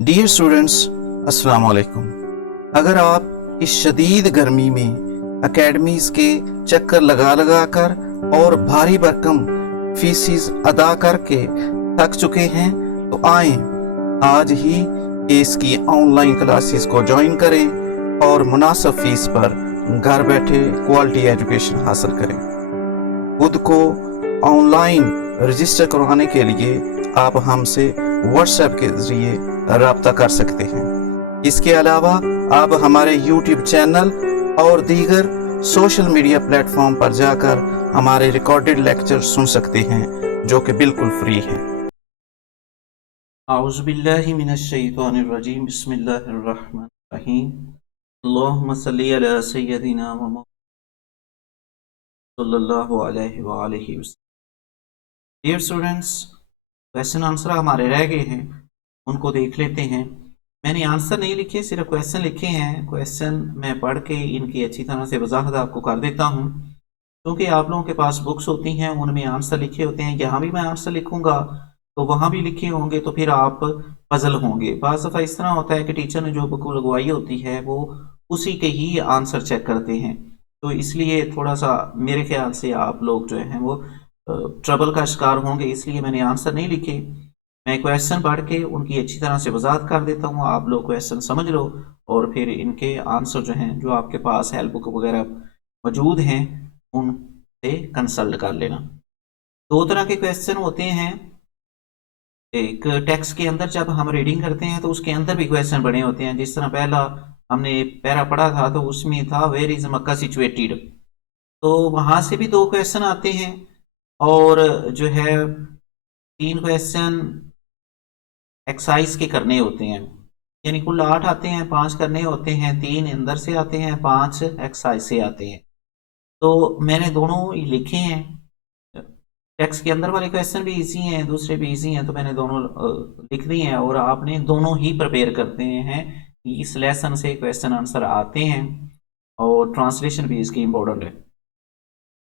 Dear students, अस्सलाम वालेकुम। अगर आप इस शदीद गर्मी में एकेडमीज के चक्कर लगा लगा कर और भारी भरकम फीसिस अदा करके थक चुके हैं तो आएं आज ही इसकी ऑनलाइन क्लासेस को ज्वाइन करें और मुनासिब फीस पर घर बैठे क्वालिटी एजुकेशन हासिल करें। खुद को ऑनलाइन रजिस्टर करवाने के लिए आप हमसे व्हाट्सएप के ज़रिए राब्ता कर सकते हैं। इसके अलावा आप हमारे यूट्यूब चैनल और दीगर सोशल मीडिया प्लेटफॉर्म पर जाकर हमारे रिकॉर्डेड लेक्चर सुन सकते हैं जो कि बिल्कुल फ्री हैं। औज़ु बिल्लाहि मिनश शैतानिर रजीम, बिस्मिल्लाहिर रहमानिर रहीम। अल्लाहुम्मा सल्ली अला सय्यदिना व मौलाना सल्लल्लाहु अलैहि व आलिहि वसल्लम। डियर स्टूडेंट्स, क्वेश्चन आंसर हमारे रह गए हैं, उनको देख लेते हैं। मैंने आंसर नहीं लिखे, सिर्फ क्वेश्चन लिखे हैं। क्वेश्चन मैं पढ़ के इनकी अच्छी तरह से वजाहत आपको कर देता हूँ। क्योंकि आप लोगों के पास बुक्स होती हैं, उनमें आंसर लिखे होते हैं। यहाँ भी मैं आंसर लिखूंगा तो वहाँ भी लिखे होंगे, तो फिर आप पजल होंगे। बाज़ दफ़ा इस तरह होता है कि टीचर ने जो बुक लगवाई होती है वो उसी के ही आंसर चेक करते हैं, तो इसलिए थोड़ा सा मेरे ख्याल से आप लोग जो हैं वो ट्रबल का शिकार होंगे, इसलिए मैंने आंसर नहीं लिखे। मैं क्वेश्चन पढ़ के उनकी अच्छी तरह से वजाहत कर देता हूँ, आप लोग क्वेश्चन समझ लो और फिर इनके आंसर जो हैं, जो आपके पास हेल्प बुक वगैरह मौजूद हैं, उनसे कंसल्ट कर लेना। दो तरह के क्वेश्चन होते हैं। एक टेक्स्ट के अंदर जब हम रीडिंग करते हैं तो उसके अंदर भी क्वेश्चन बने होते हैं। जिस तरह पहला हमने पैरा पढ़ा था तो उसमें था वेयर इज मक्का सिचुएटेड, तो वहां से भी दो क्वेश्चन आते हैं। और जो है 3 क्वेश्चन एक्सरसाइज के करने होते हैं, यानी कुल 8 आते हैं, 5 करने होते हैं, 3 अंदर से आते हैं, 5 एक्सरसाइज से आते हैं। तो मैंने दोनों ही लिखे हैं। टेक्स्ट के अंदर वाले क्वेश्चन भी इजी हैं, दूसरे भी इजी हैं, तो मैंने दोनों लिख दिए हैं और आपने दोनों ही प्रिपेयर करते हैं। इस लेसन से क्वेश्चन आंसर आते हैं और ट्रांसलेशन भी इसकी इम्पोर्टेंट है।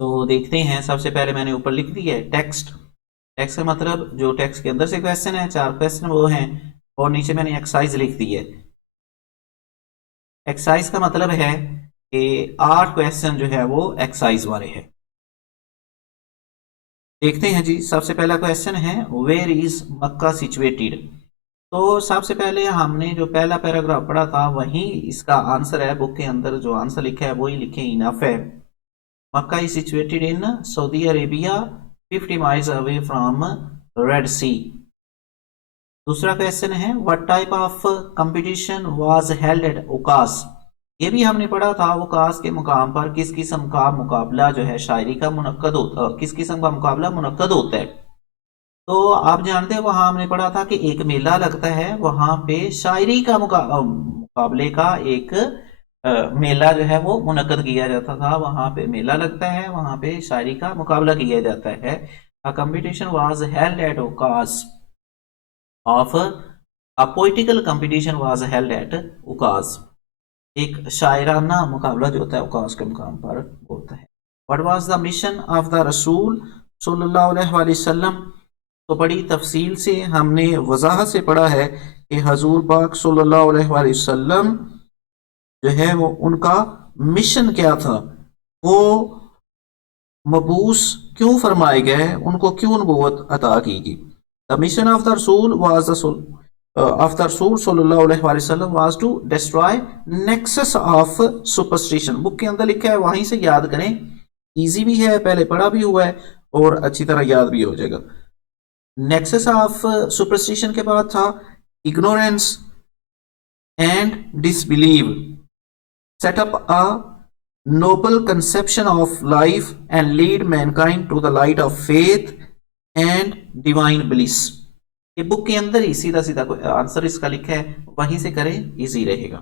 तो देखते हैं, सबसे पहले मैंने ऊपर लिख दिया है टेक्स्ट। टेक्स्ट का मतलब जो टेक्स्ट के अंदर से क्वेश्चन है, 4 क्वेश्चन वो हैं, और नीचे मैंने एक्सरसाइज लिख दी है। एक्सरसाइज का मतलब है कि 8 क्वेश्चन जो है वो एक्सरसाइज वाले हैं। देखते हैं जी, सबसे पहला क्वेश्चन है वेयर इज मक्का सिचुएटेड। तो सबसे पहले हमने जो पहला पैराग्राफ पढ़ा था वही इसका आंसर है। बुक के अंदर जो आंसर लिखा है वही लिखे, इनफ है। Mecca is situated in Saudi Arabia 50 miles away from Red Sea. दूसरा क्वेश्चन है what type of competition was held at Ukaz. ये भी हमने पढ़ा था, उकास के मुकाम पर किस किस्म का मुकाबला जो है शायरी का मुनक्कद होता, किस किस्म का मुकाबला मुनक्कद होता है। तो आप जानते हैं वहां हमने पढ़ा था कि एक मेला लगता है, वहां पे शायरी का मुकाबले का एक मेला जो है वो मुनक्कद किया जाता था। वहां पे मेला लगता है, वहां पे शायरी का मुकाबला किया जाता है। A competition was held at Ukaz of a poetical competition was held at Ukaz. एक शायराना मुकाबला जो होता है उकास के मुकाम पर होता है। What was the mission of the रसूल सल्लल्लाहु अलैहि वसल्लम। तो बड़ी तफसील से हमने वजाहत से पढ़ा है कि हजूर पाक सल्लल्लाहु अलैहि वसल्लम जो है वो उनका मिशन क्या था, वो मबूस क्यों फरमाए गए, उनको क्यों नबूवत अता की गई। द मिशन ऑफ द रसूल was of the Rasul sallallahu alaihi wasallam was to destroy nexus of superstition। Book के अंदर लिखा है, वहीं से याद करें, इजी भी है, पहले पढ़ा भी हुआ है और अच्छी तरह याद भी हो जाएगा। नेक्सस ऑफ सुपरस्टिशन के बाद था ignorance and disbelieve, set up a noble conception of life and lead mankind to the light of faith and divine bliss। ये बुक के अंदर ही सीधा सीधा आंसर इसका लिखा है, वहीं से करें, इजी रहेगा।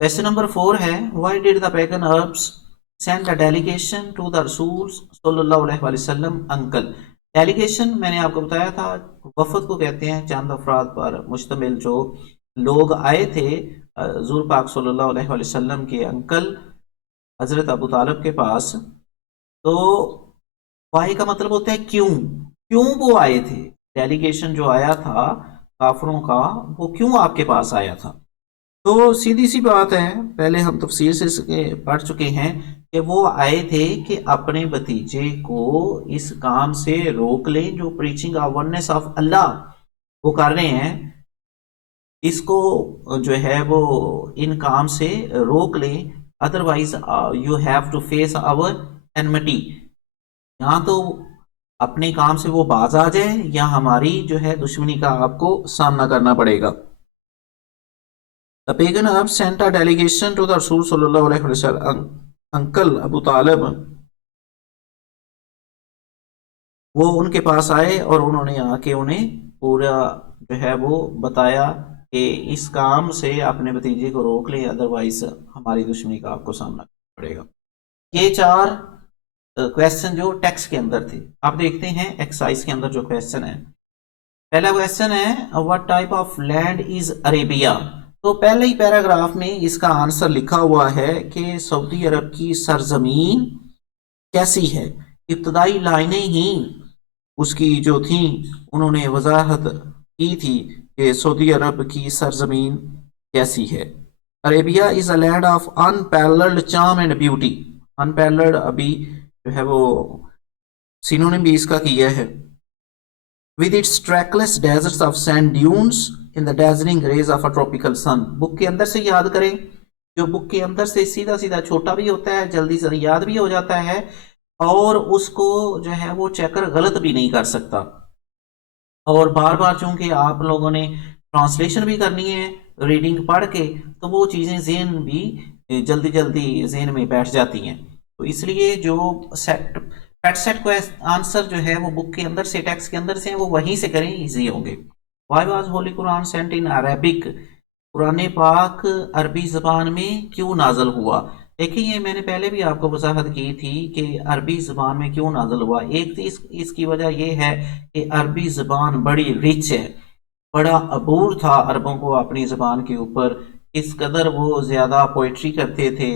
क्वेश्चन नंबर 4 है why did the pagan Arabs send a delegation to the रसूल सल्लल्लाहु अलैहि वसल्लम अंकल। डेलीगेशन मैंने आपको बताया था, वफद को कहते हैं, चंद अफराद पर मुश्तमिल जो लोग आए थे हुजूर पाक सल्लल्लाहु अलैहि वसल्लम के अंकल हजरत अबू तालिब के पास। तो वाई का मतलब होता है क्यों, क्यों वो आए थे। डेलीगेशन जो आया था کافروں کا وہ کیوں آپ کے پاس آیا تھا؟ تو سیدھی سی بات ہے، پہلے ہم تفصیل سے پڑھ چکے ہیں کہ وہ آئے تھے کہ اپنے بھتیجے کو اس کام سے روک لیں جو پریچنگ آف ونس آف اللہ وہ کر رہے ہیں، اس کو جو ہے وہ ان کام سے روک لیں، otherwise you have to face our enmity, یہاں تو اپنے کام سے وہ باز آ جائیں یا ہماری جو ہے دشمنی کا آپ کو سامنا کرنا پڑے گا۔ The pagan Arabs sent a delegation to the Rasul sallallahu alaihi wasallam. Uncle Abu Talib وہ ان کے پاس آئے اور انہوں نے آ کے انہیں پورا جو ہے وہ بتایا کہ اس کام سے اپنے بھتیجے کو روک لیں، ادروائز ہماری دشمنی کا آپ کو سامنا کرنا پڑے گا۔ یہ 4 کویسچن جو ٹیکسٹ کے اندر تھے، آپ دیکھتے ہیں ایکسرسائز کے اندر جو کویسچن ہے، پہلا کویسچن ہے what type of land is Arabia؟ تو پہلے ہی پیراگراف میں اس کا آنسر لکھا ہوا ہے کہ سعودی عرب کی سرزمین کیسی ہے۔ ابتدائی لائنیں ہی اس کی جو تھیں انہوں نے وضاحت کی تھی کہ سعودی عرب کی سرزمین کیسی ہے۔ Arabia is a land of unparalleled charm and beauty، unparalleled ابھی جو ہے وہ سینونیم بھی اس کا کیا ہے، with its trackless deserts of sand dunes in the dazzling rays of a tropical sun۔ بک کے اندر سے یاد کریں، جو بک کے اندر سے سیدھا سیدھا چھوٹا بھی ہوتا ہے، جلدی سے یاد بھی ہو جاتا ہے، اور اس کو جو ہے وہ چیکر غلط بھی نہیں کر سکتا، اور بار بار چونکہ آپ لوگوں نے ٹرانسلیشن بھی کرنی ہے ریڈنگ پڑھ کے، تو وہ چیزیں ذہن بھی جلدی جلدی ذہن میں بیٹھ جاتی ہیں، تو اس لیے جو پیٹ سیٹ کو آنسر جو ہے وہ بک کے اندر سے ٹیکسٹ کے اندر سے وہ وہیں سے کریں، ایزی ہوں گے۔ Why was holy Quran sent in Arabic? قرآن پاک عربی زبان میں کیوں نازل ہوا؟ دیکھیں یہ میں نے پہلے بھی آپ کو وضاحت کی تھی کہ عربی زبان میں کیوں نازل ہوا۔ ایک اس کی وجہ یہ ہے کہ عربی زبان بڑی رچ ہے، بڑا عبور تھا عربوں کو اپنی زبان کے اوپر، اس قدر وہ زیادہ پوئٹری کرتے تھے،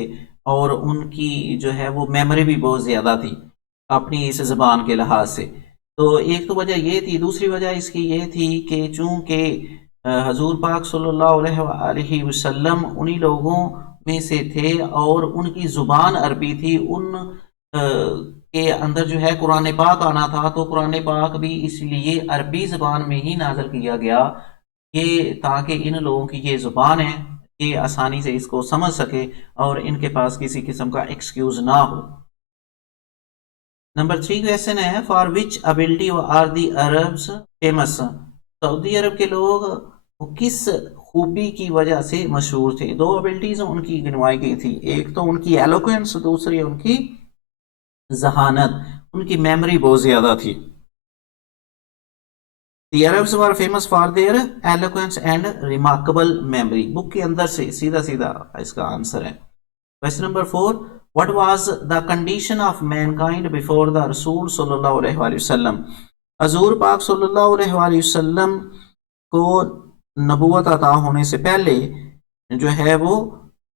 اور ان کی جو ہے وہ میموری بھی بہت زیادہ تھی اپنی اس زبان کے لحاظ سے۔ تو ایک تو وجہ یہ تھی، دوسری وجہ اس کی یہ تھی کہ چونکہ حضور پاک صلی اللہ علیہ وآلہ وسلم انہی لوگوں میں سے تھے اور ان کی زبان عربی تھی، ان کے اندر جو ہے قرآن پاک آنا تھا، تو قرآن پاک بھی اس لیے عربی زبان میں ہی نازل کیا گیا، یہ تاکہ ان لوگوں کی یہ زبان ہے یہ آسانی سے اس کو سمجھ سکے اور ان کے پاس کسی قسم کا ایکسکیوز نہ ہو۔ نمبر 3 کویسچن ہے for which ability are the Arabs famous? Saudi Arab کے لوگ کس خوبی کی وجہ سے مشہور تھے؟ 2 ابلٹیز ان کی گنوائی گئی تھی، ایک تو ان کی ایلوکوینس، دوسری ان کی ذہانت، ان کی میموری بہت زیادہ تھی۔ The Arabs were famous for their eloquence and remarkable memory۔ بک کے اندر سے سیدھا سیدھا اس کا آنسر ہے۔ Question number 4 What was the condition of mankind before the رسول صلی اللہ علیہ وآلہ وسلم؟ حضور پاک صلی اللہ علیہ وآلہ وسلم کو نبوت عطا ہونے سے پہلے جو ہے وہ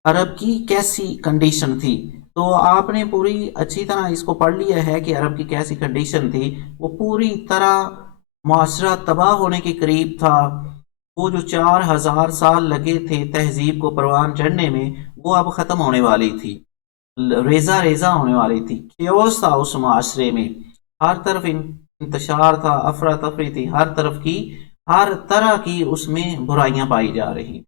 عرب کی کیسی کنڈیشن تھی؟ تو آپ نے پوری اچھی طرح اس کو پڑھ لیا ہے کہ عرب کی کیسی کنڈیشن تھی۔ وہ پوری طرح معاشرہ تباہ ہونے کے قریب تھا، وہ جو 4000 سال لگے تھے تہذیب کو پروان چڑھنے میں، وہ اب ختم ہونے والی تھی، ریزہ ریزہ ہونے والی تھی، کیوس تھا اس معاشرے میں، ہر طرف انتشار تھا، افراتفری تھی، ہر طرح کی اس میں برائیاں پائی جا رہی،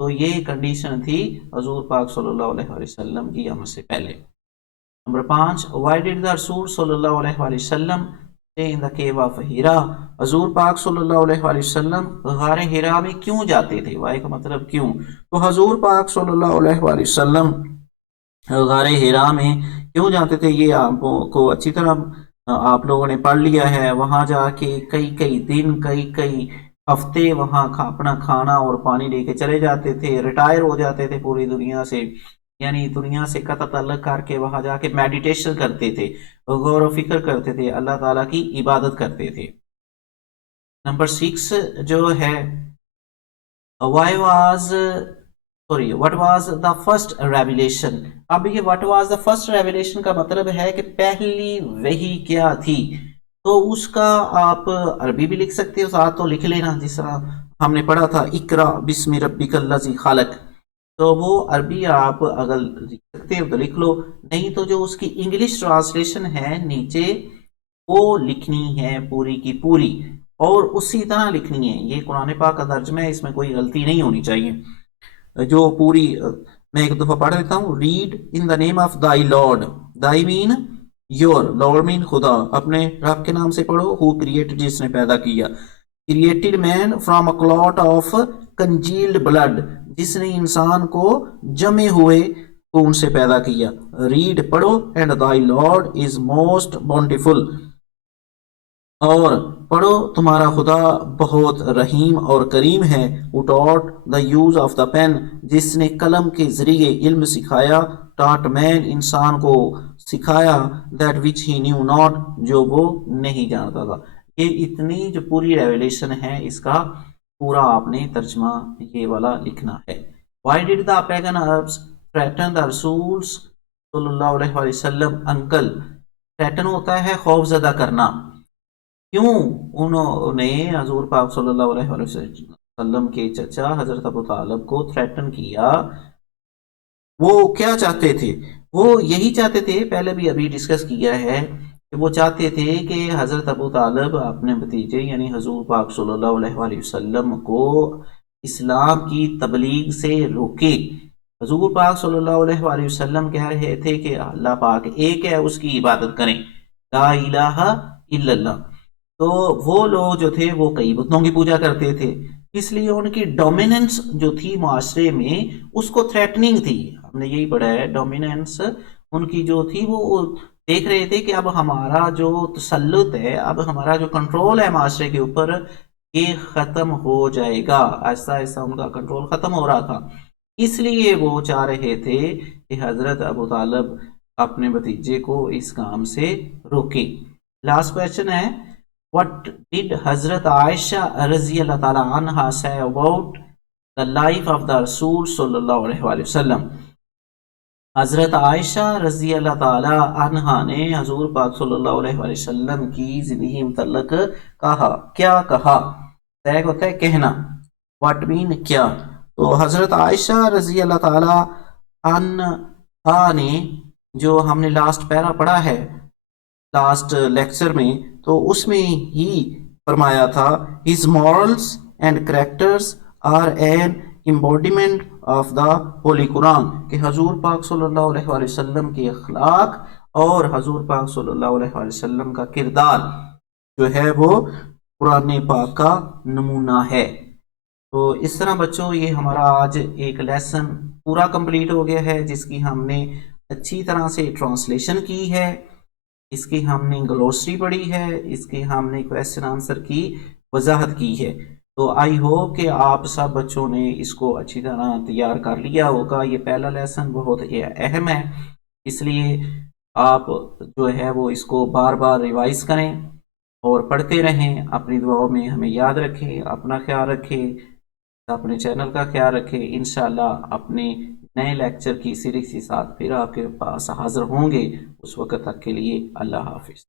تو یہ کنڈیشن تھی حضور پاک صلی اللہ علیہ وسلم کی آمد سے پہلے۔ نمبر 5 Why did the رسول صلی اللہ علیہ وآلہ وسلم in the cave of ہیرا؟ حضور پاک صلی اللہ علیہ وآلہ وسلم غار ہیرا میں کیوں جاتے تھے؟ وائی کا مطلب کیوں، تو حضور پاک صلی اللہ علیہ وآلہ وسلم غار ہیرا میں کیوں جاتے تھے یہ آپ کو اچھی طرح آپ لوگوں نے پڑھ لیا ہے۔ وہاں جا کے کئی دن کئی ہفتے وہاں اپنا کھانا اور پانی لے کے چلے جاتے تھے، ریٹائر ہو جاتے تھے پوری دنیا سے، یعنی دنیا سے قطع تعلق کر کے وہاں جا کے میڈیٹیشن کرتے تھے، غور و فکر کرتے تھے، اللہ تعالیٰ کی عبادت کرتے تھے۔ نمبر 6 جو ہے what was the first revelation؟ اب یہ what was the first revelation کا مطلب ہے کہ پہلی وحی کیا تھی، تو اس کا آپ عربی بھی لکھ سکتے ہو، ساتھ تو لکھ لینا جس طرح हमने पढ़ा था इकरा बिस्मि रब्बिकल लज़ी खलक, तो वो अरबी आप अगर लिख सकते हो तो लिख लो, नहीं तो जो उसकी इंग्लिश ट्रांसलेशन है नीचे वो लिखनी है पूरी की पूरी, और उसी तरह लिखनी है। ये कुरान पाक का तर्जुमा है, इसमें कोई गलती नहीं होनी चाहिए। जो पूरी मैं एक दफा पढ़ लेता हूँ। Read in the name of thy Lord, Dai mean your, Lord mean खुदा, अपने रब के नाम से पढ़ो, हु क्रिएटेड जिसने पैदा किया, created man from a clot of congealed blood, जिसने इंसान को जमे हुए खून से पैदा किया। रीड पढ़ो, and thy Lord is most bountiful, और पढ़ो तुम्हारा खुदा बहुत रहीम और करीम है। who taught the use of the pen, जिसने कलम के जरिए इल्म सिखाया। taught man, इंसान को सिखाया। that which he knew not, जो वो नहीं जानता था। ये इतनी जो पूरी रेवलेशन है, इसका पूरा आपने तर्जमा ये वाला लिखना है। why did the pagan Arabs threaten the Rasul सल्लल्लाहु अलैहि वसल्लम अंकल, थ्रेटन होता है खौफजदा करना। क्यों उन्होंने हजूर पाक सल्लल्लाहु अलैहि वसल्लम के चचा हजरत अबू तालिब को थ्रेटन किया? वो क्या चाहते थे? वो यही चाहते थे, पहले भी अभी डिस्कस किया है, कि वो चाहते थे कि हजरत अबू तालिब अपने भतीजे यानी हजूर पाक सल्लल्लाहु अलैहि वसल्लम को इस्लाम की तबलीग से रोके। हजूर पाक सल्लल्लाहु अलैहि वसल्लम कह रहे थे कि अल्लाह पाक एक है, उसकी इबादत करें, ला इलाहा इल्लल्लाह। तो वो लोग जो थे वो कई बुतों की पूजा करते थे, इसलिए उनकी डोमिनेंस जो थी माशरे में, उसको थ्रेटनिंग थी। हमने यही पढ़ा है, डोमिनेंस उनकी जो थी, वो देख रहे थे कि अब हमारा जो तसल्लुत है, अब हमारा जो कंट्रोल है माशरे के ऊपर, ये खत्म हो जाएगा। ऐसा ऐसा उनका कंट्रोल खत्म हो रहा था, इसलिए वो चाह रहे थे कि हजरत अबू तालिब अपने भतीजे को इस काम से रोके। लास्ट क्वेश्चन है, what did Hazrat Aisha रज़ियल्लाहु ताला अन्हा say about the life of the Rasul सल्लल्लाहु अलैहि वसल्लम? हजरत आयशा रज़ियल्लाहु ताला अन्हा ने हजूर पाक सल्लल्लाहु अलैहि वसल्लम की जिंदगी मुतल्लक कहा, क्या कहा? तय होता है कहना, व्हाट मीन क्या। तो हजरत आयशा रज़ियल्लाहु ताला अन्हा ने, जो हमने लास्ट पैरा पढ़ा है लास्ट लेक्चर में, तो उसमें ही फरमाया था, his morals and characters are an embodiment of the holy Quran, कि हजूर पाक सल्लल्लाहु अलैहि वसल्लम के अखलाक और हजूर पाक सल्लल्लाहु अलैहि वसल्लम का किरदार जो है वो कुरान पाक का नमूना है। तो इस तरह बच्चों, ये हमारा आज एक लेसन पूरा कंप्लीट हो गया है, जिसकी हमने अच्छी तरह से ट्रांसलेशन की है, इसकी हमने ग्लोसरी पढ़ी है, इसकी हमने क्वेश्चन आंसर की वजाहत की है। तो आई होप कि आप सब बच्चों ने इसको अच्छी तरह तैयार कर लिया होगा। ये पहला लेसन बहुत अहम है, इसलिए आप जो है वो इसको बार बार रिवाइज करें और पढ़ते रहें। अपनी दुआओं में हमें याद रखें, अपना ख्याल रखें, अपने चैनल का ख्याल रखें। इंशाल्लाह अपने नए लेक्चर की सीरीज के साथ फिर आपके पास हाजिर होंगे। उस वक्त तक के लिए अल्लाह हाफिज।